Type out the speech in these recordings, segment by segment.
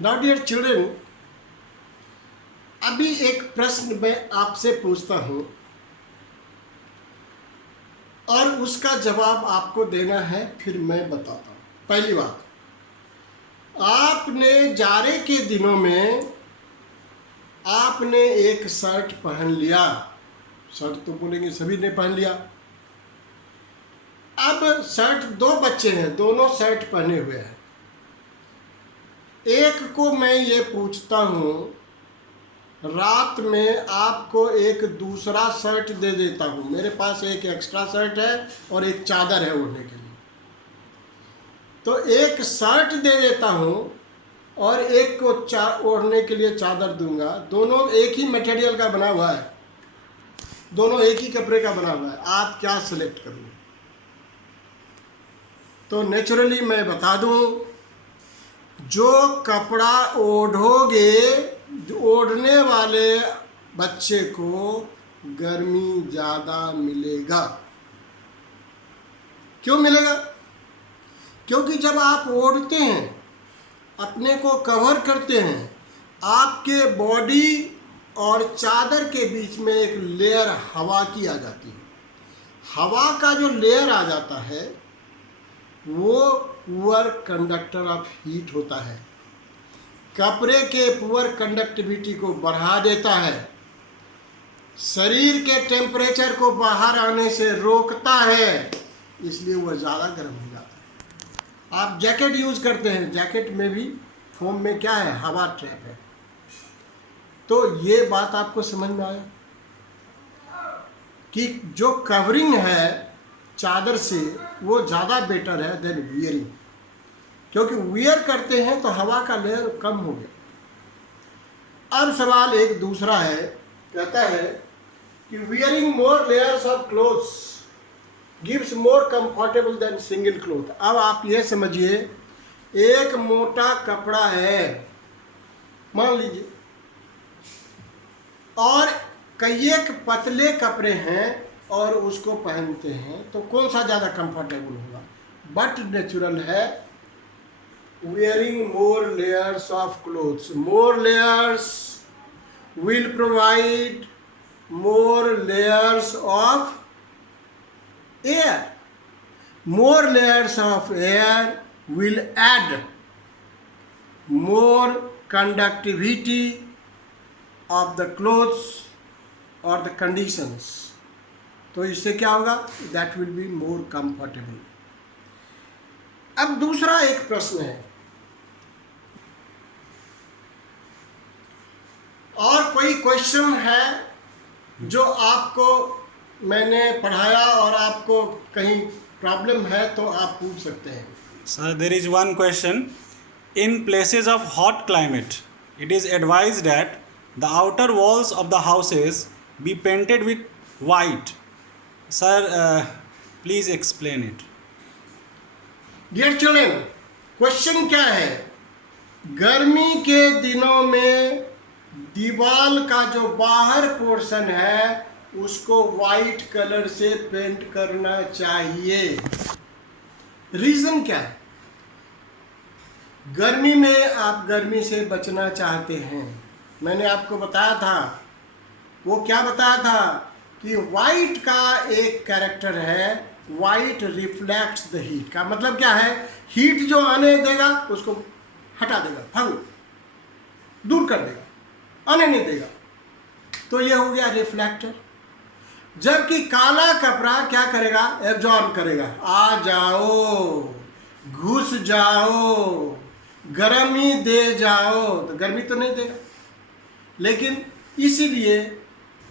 Now dear children, अभी एक प्रश्न मैं आपसे पूछता हूं और उसका जवाब आपको देना है, फिर मैं बताता हूं। पहली बात, आपने जाड़े के दिनों में आपने एक शर्ट पहन लिया। शर्ट तो बोलेंगे सभी ने पहन लिया। अब शर्ट, दो बच्चे हैं, दोनों शर्ट पहने हुए हैं। एक को मैं ये पूछता हूँ, रात में आपको एक दूसरा शर्ट दे देता हूँ, मेरे पास एक एक्स्ट्रा शर्ट है और एक चादर है ओढ़ने के लिए, तो एक शर्ट दे देता हूँ और एक को ओढ़ने के लिए चादर दूंगा। दोनों एक ही मटेरियल का बना हुआ है, दोनों एक ही कपड़े का बना हुआ है, आप क्या सिलेक्ट करोगे? तो नेचुरली मैं बता दूं, जो कपड़ा ओढ़ोगे, जो ओढ़ने वाले बच्चे को गर्मी ज़्यादा मिलेगा। क्यों मिलेगा? क्योंकि जब आप ओढ़ते हैं, अपने को कवर करते हैं, आपके बॉडी और चादर के बीच में एक लेयर हवा की आ जाती है। हवा का जो लेयर आ जाता है वो पुअर कंडक्टर ऑफ हीट होता है, कपड़े के पुअर कंडक्टिविटी को बढ़ा देता है, शरीर के टेम्परेचर को बाहर आने से रोकता है, इसलिए वह ज़्यादा गर्म हो जाता है। आप जैकेट यूज़ करते हैं, जैकेट में भी फोम में क्या है? हवा ट्रैप है। तो ये बात आपको समझ में आया कि जो कवरिंग है चादर से वो ज़्यादा बेटर है देन वियरिंग, क्योंकि वियर करते हैं तो हवा का लेयर कम हो गया। अब सवाल एक दूसरा है, कहता है कि wearing more layers of clothes gives more comfortable than single cloth. अब आप ये समझिए, एक मोटा कपड़ा है मान लीजिए और कई एक पतले कपड़े हैं और उसको पहनते हैं, तो कौन सा ज़्यादा कंफर्टेबल होगा? बट नेचुरल है wearing more layers of clothes. More layers will provide more layers of air. More layers of air will add more conductivity of the clothes or the conditions. तो इससे क्या होगा? That will be more comfortable. अब दूसरा एक प्रश्न है, और कोई क्वेश्चन है जो आपको मैंने पढ़ाया और आपको कहीं प्रॉब्लम है तो आप पूछ सकते हैं। Sir, there is one question. In places of hot climate, it is advised that the outer walls of the houses be painted with white. Sir, please explain it. Dear children, question क्या है? गर्मी के दिनों में दीवार का जो बाहर पोर्शन है उसको वाइट कलर से पेंट करना चाहिए। रीज़न क्या है? गर्मी में आप गर्मी से बचना चाहते हैं। मैंने आपको बताया था, वो क्या बताया था कि वाइट का एक कैरेक्टर है, वाइट रिफ्लेक्ट्स द हीट। का मतलब क्या है? हीट जो आने देगा उसको हटा देगा, भग दूर कर देगा, आने नहीं देगा। तो ये हो गया रिफ्लेक्टर। जबकि काला कपड़ा क्या करेगा? एब्जॉर्ब करेगा। आ जाओ, घुस जाओ, गर्मी दे जाओ, तो गर्मी तो नहीं देगा। लेकिन इसीलिए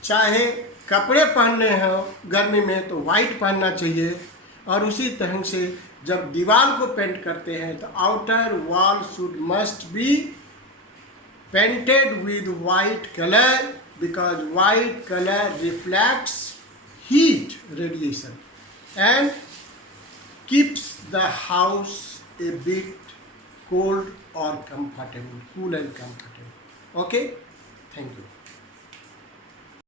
चाहे कपड़े पहनने हो गर्मी में तो वाइट पहनना चाहिए। और उसी तरह से जब दीवार को पेंट करते हैं तो outer wall should must be painted with white colour, because white colour reflects heat radiation and keeps the house a bit cold or comfortable, cool and comfortable. Okay, thank you.